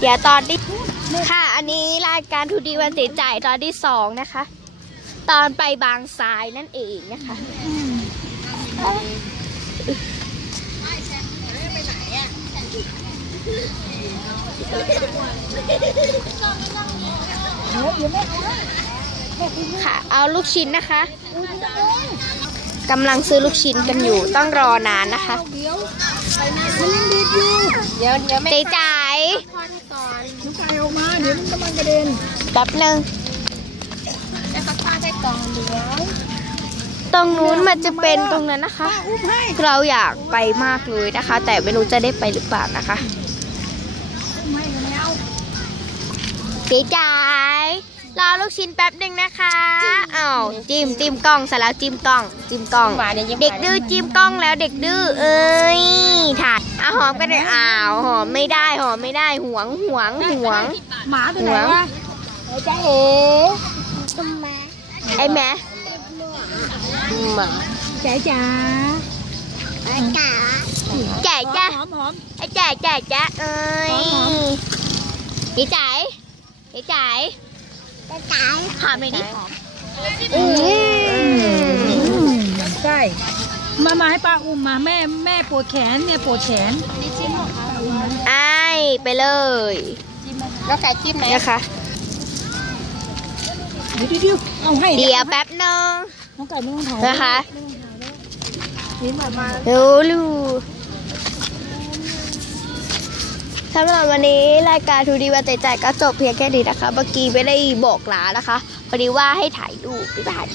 เดี๋ยวตอนที่ค่ะ อันนี้รายการทูดีวันติดจ่ายตอนที่สองนะคะ ตอนไปบางทรายนั่นเองนะคะค่ะ เอาลูกชิ้นนะคะกำลังซื้อลูกชิ้นกันอยู่ต้องรอนานนะคะเดี๋ยวเดี๋ยวแม่ใจจ่า ยลูกไก่ออกมา เดี๋ยวมันกำลังกระเด็นแป๊บหนึ่งแม่ซักผ้าให้ก่อนเดี๋ยว ตรงนู้นมันจะเป็นตรงนั้นนะคะป้าอุ้มให้เราอยากไปมากเลยนะคะ แต่ไม่รู้จะได้ไปหรือเปล่านะคะไม่แล้วใจจ่ายรอลูกชิ้นแป๊บหนึ่งนะคะอ้าวจิ้มจิ้มกล้องเสร็จแล้วจิ้มกล้อง จิ้มกล้องหมาเนี่ยยิ้มเด็กดื้อจิ้มกล้องแล้วเด็กดื้อเอ้ยถ่ายอะหอมกันเลยอ้าวหอมไม่ได้ห อมไม่ได้หวงหวงหวงหมาตัวไหนวะจ้าเอ๋ไอ้แม่หมาแจ๋จ๋าแจ๋จ้ะหอมหอมไอ้แจ๋แจ๋จ้ะเอ้ยหอมพี่จ๋ายพี่จ๋ายจ๋ายหอมเลยดิอืมใช่มา มาให้ป้าอุ้มมาแม่แม่ปวดแขนเนี่ยปวดแขนไอ้ ไปเลยแล้วไก่จิ้มไหนนะคะเดี๋ยวเดี๋ยวเอาให้เดี๋ยวแป๊บนึงน้องไก่ไม่ต้องถ่ายนะคะยิ้มมามาดูลูสำหรับวันนี้รายการทูดีวันใจใจก็จบเพียงแค่นี้นะคะ เมื่อกี้ไม่ได้บอกลานะคะ พอดีว่าให้ถ่ายรูปบ๊ายบาย